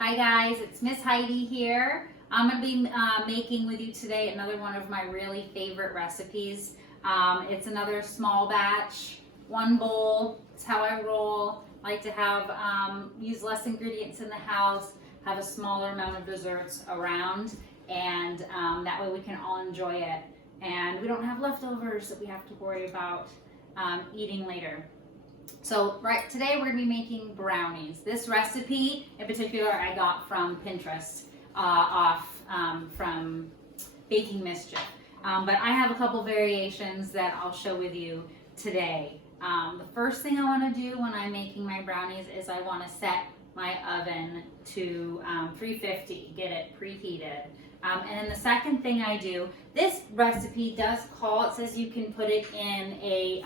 Hi guys, it's Miss Heidi here. I'm going to be making with you today another one of my really favorite recipes. It's another small batch, one bowl. It's how I roll. I like to have use less ingredients in the house, have a smaller amount of desserts around, and that way we can all enjoy it. And we don't have leftovers that we have to worry about eating later. So today we're going to be making brownies. This recipe in particular I got from Pinterest from Baking Mischief. But I have a couple variations that I'll show with you today. The first thing I want to do when I'm making my brownies is I want to set my oven to 350, get it preheated. And then the second thing I do, this recipe does call, it says you can put it in a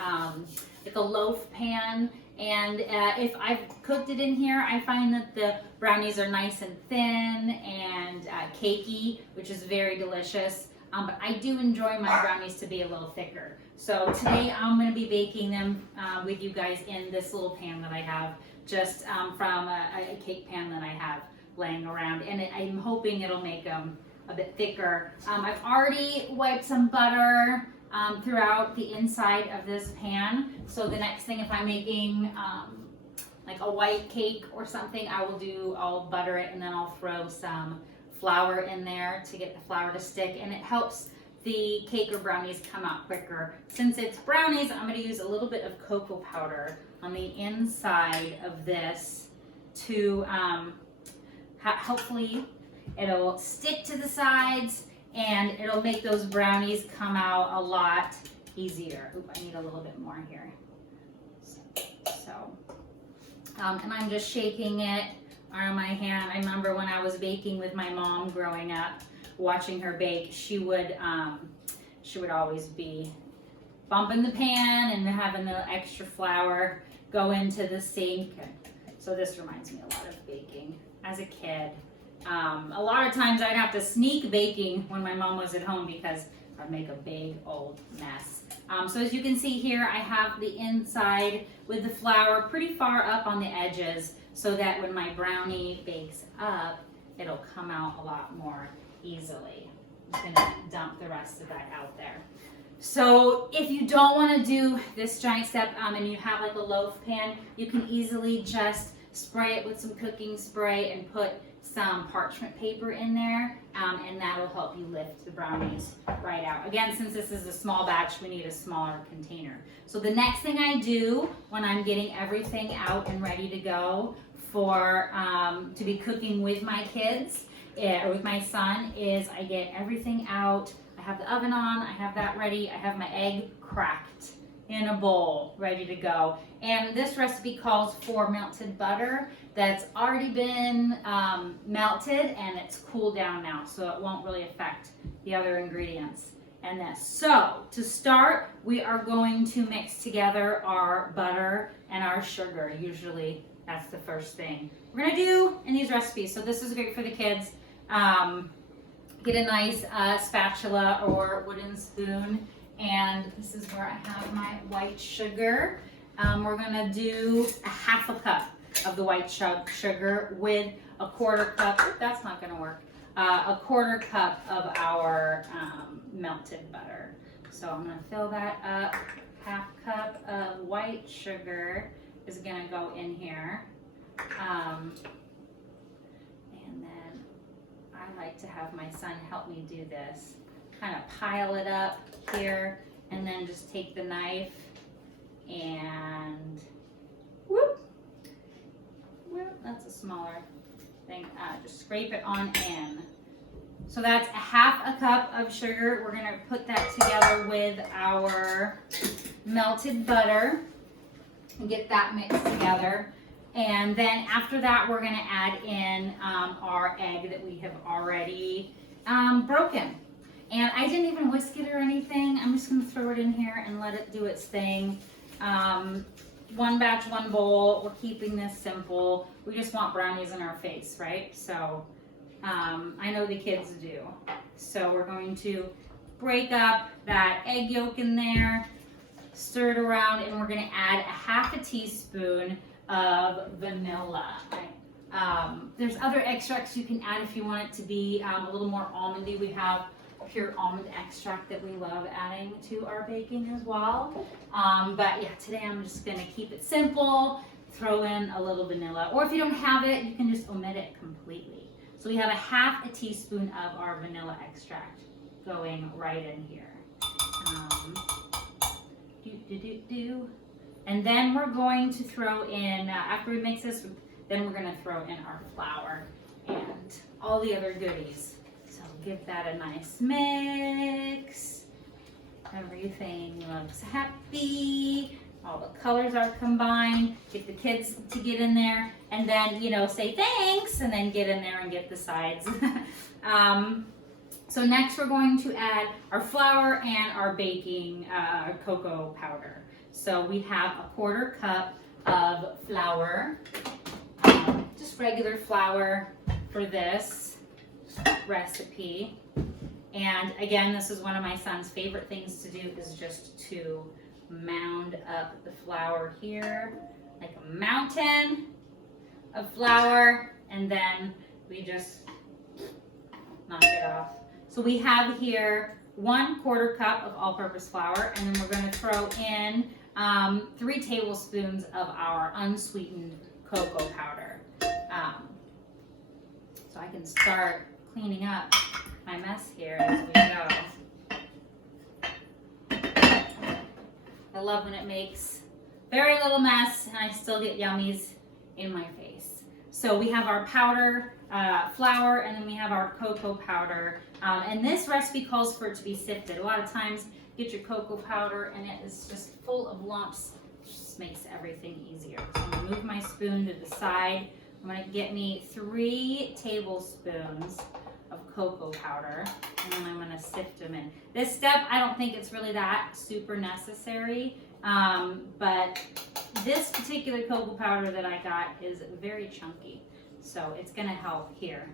like a loaf pan, and if I've cooked it in here, I find that the brownies are nice and thin and cakey, which is very delicious. But I do enjoy my brownies to be a little thicker. So today I'm going to be baking them with you guys in this little pan that I have, just from a cake pan that I have laying around, and I'm hoping it'll make them a bit thicker. I've already wiped some butter throughout the inside of this pan. So the next thing, if I'm making like a white cake or something, I'll butter it, and then I'll throw some flour in there to get the flour to stick, and it helps the cake or brownies come out quicker. Since it's brownies, I'm going to use a little bit of cocoa powder on the inside of this to hopefully it'll stick to the sides, and it'll make those brownies come out a lot easier. Oop, I need a little bit more here. And I'm just shaking it on my hand. I remember when I was baking with my mom growing up, watching her bake, she would always be bumping the pan and having the extra flour go into the sink. So this reminds me a lot of baking as a kid. A lot of times I'd have to sneak baking when my mom was at home because I'd make a big old mess. So as you can see here, I have the inside with the flour pretty far up on the edges so that when my brownie bakes up, it'll come out a lot more easily. I'm just gonna dump the rest of that out there. So if you don't want to do this giant step and you have like a loaf pan, you can easily just spray it with some cooking spray and put some parchment paper in there, and that'll help you lift the brownies right out. Again, since this is a small batch, we need a smaller container. So the next thing I do when I'm getting everything out and ready to go for to be cooking with my kids or with my son is I get everything out. I have the oven on, I have that ready, I have my egg cracked in a bowl ready to go. And this recipe calls for melted butter that's already been melted, and it's cooled down now, so it won't really affect the other ingredients in this. So to start, we are going to mix together our butter and our sugar. Usually that's the first thing we're gonna do in these recipes. So this is great for the kids. Get a nice spatula or wooden spoon, and this is where I have my white sugar. We're gonna do a half a cup of the white sugar with a quarter cup, that's not gonna work, a quarter cup of our melted butter. So I'm gonna fill that up. Half cup of white sugar is gonna go in here. And then I like to have my son help me do this. Kind of pile it up here, and then just take the knife and whoop, that's a smaller thing, just scrape it on in. So that's a half a cup of sugar. We're gonna put that together with our melted butter and get that mixed together. And then after that, we're gonna add in our egg that we have already broken. And I didn't even whisk it or anything. I'm just gonna throw it in here and let it do its thing. One batch, one bowl. We're keeping this simple. We just want brownies in our face, right? So I know the kids do. So we're going to break up that egg yolk in there, stir it around, and we're gonna add a half a teaspoon of vanilla. There's other extracts you can add if you want it to be a little more almondy. We have pure almond extract that we love adding to our baking as well. But yeah, today I'm just gonna keep it simple, throw in a little vanilla, or if you don't have it, you can just omit it completely. So we have a half a teaspoon of our vanilla extract going right in here. And then we're going to throw in, after we mix this, then we're gonna throw in our flour and all the other goodies. So give that a nice mix. Everything looks happy. All the colors are combined. Get the kids to get in there and then, say thanks and then get in there and get the sides. So next we're going to add our flour and our baking cocoa powder. So we have a 1/4 cup of flour, just regular flour for this recipe. And again, this is one of my son's favorite things to do, is just to mound up the flour here like a mountain of flour, and then we just knock it off. So we have here 1/4 cup of all-purpose flour, and then we're going to throw in 3 tablespoons of our unsweetened cocoa powder. So I can start cleaning up my mess here as we go. I love when it makes very little mess and I still get yummies in my face. So we have our powder, flour, and then we have our cocoa powder. And this recipe calls for it to be sifted. A lot of times you get your cocoa powder and it is just full of lumps. It just makes everything easier. So I'm gonna move my spoon to the side. I'm gonna get me 3 tablespoons of cocoa powder, and then I'm gonna sift them in. This step, I don't think it's really that super necessary, but this particular cocoa powder that I got is very chunky, so it's gonna help here.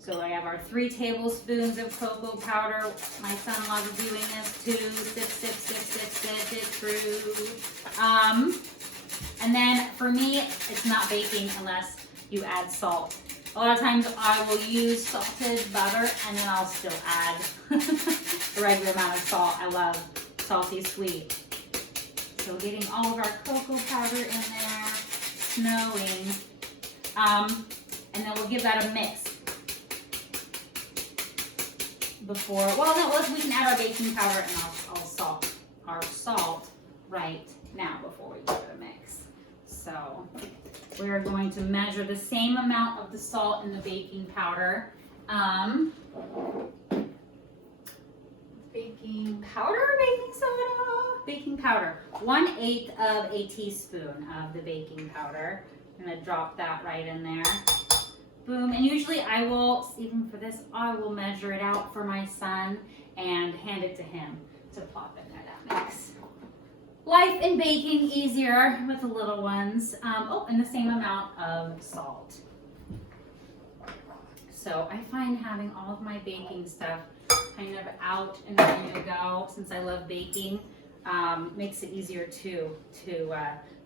So I have our 3 tablespoons of cocoa powder. My son loves doing this too. Sift it through. And then for me, it's not baking unless you add salt. A lot of times I will use salted butter and then I'll still add the regular amount of salt. I love salty sweet. So getting all of our cocoa powder in there, snowing. And then we'll give that a mix before, we can add our baking powder and I'll salt our salt right now before we give it a mix. So we're going to measure the same amount of the salt in the baking powder. Baking powder, baking soda, baking powder. 1/8 of a teaspoon of the baking powder. I'm gonna drop that right in there. Boom. And usually I will, even for this, I will measure it out for my son and hand it to him to plop in there. That makes life in baking easier with the little ones. And the same amount of salt. So I find having all of my baking stuff kind of out and ready to go, since I love baking, makes it easier to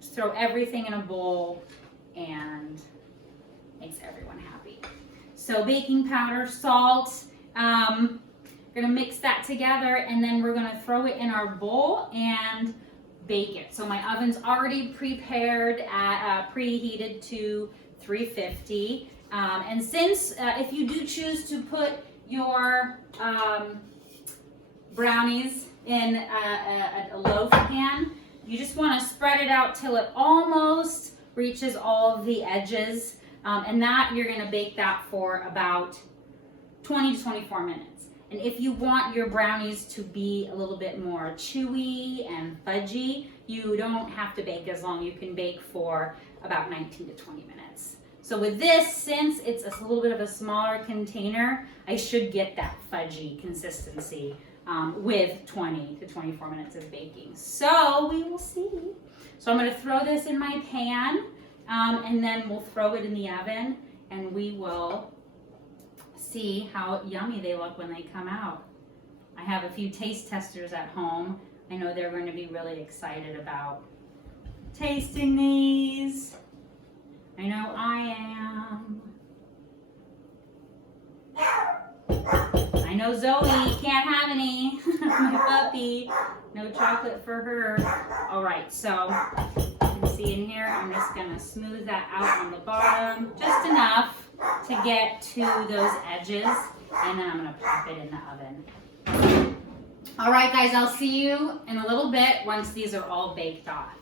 just throw everything in a bowl and makes everyone happy. So baking powder, salt, we're gonna mix that together and then we're gonna throw it in our bowl and bake it. So my oven's already prepared at preheated to 350. And since if you do choose to put your brownies in a loaf pan, you just want to spread it out till it almost reaches all of the edges. And that you're going to bake that for about 20 to 24 minutes. And if you want your brownies to be a little bit more chewy and fudgy, you don't have to bake as long. You can bake for about 19 to 20 minutes. So with this, since it's a little bit of a smaller container, I should get that fudgy consistency with 20 to 24 minutes of baking. So we will see. So I'm going to throw this in my pan and then we'll throw it in the oven and we will see how yummy they look when they come out. I have a few taste testers at home. I know they're going to be really excited about tasting these. I know I am. I know Zoe can't have any. My puppy. No chocolate for her. All right, so you can see in here, I'm just gonna smooth that out on the bottom, just enough to get to those edges, and then I'm gonna pop it in the oven. All right, guys, I'll see you in a little bit once these are all baked off.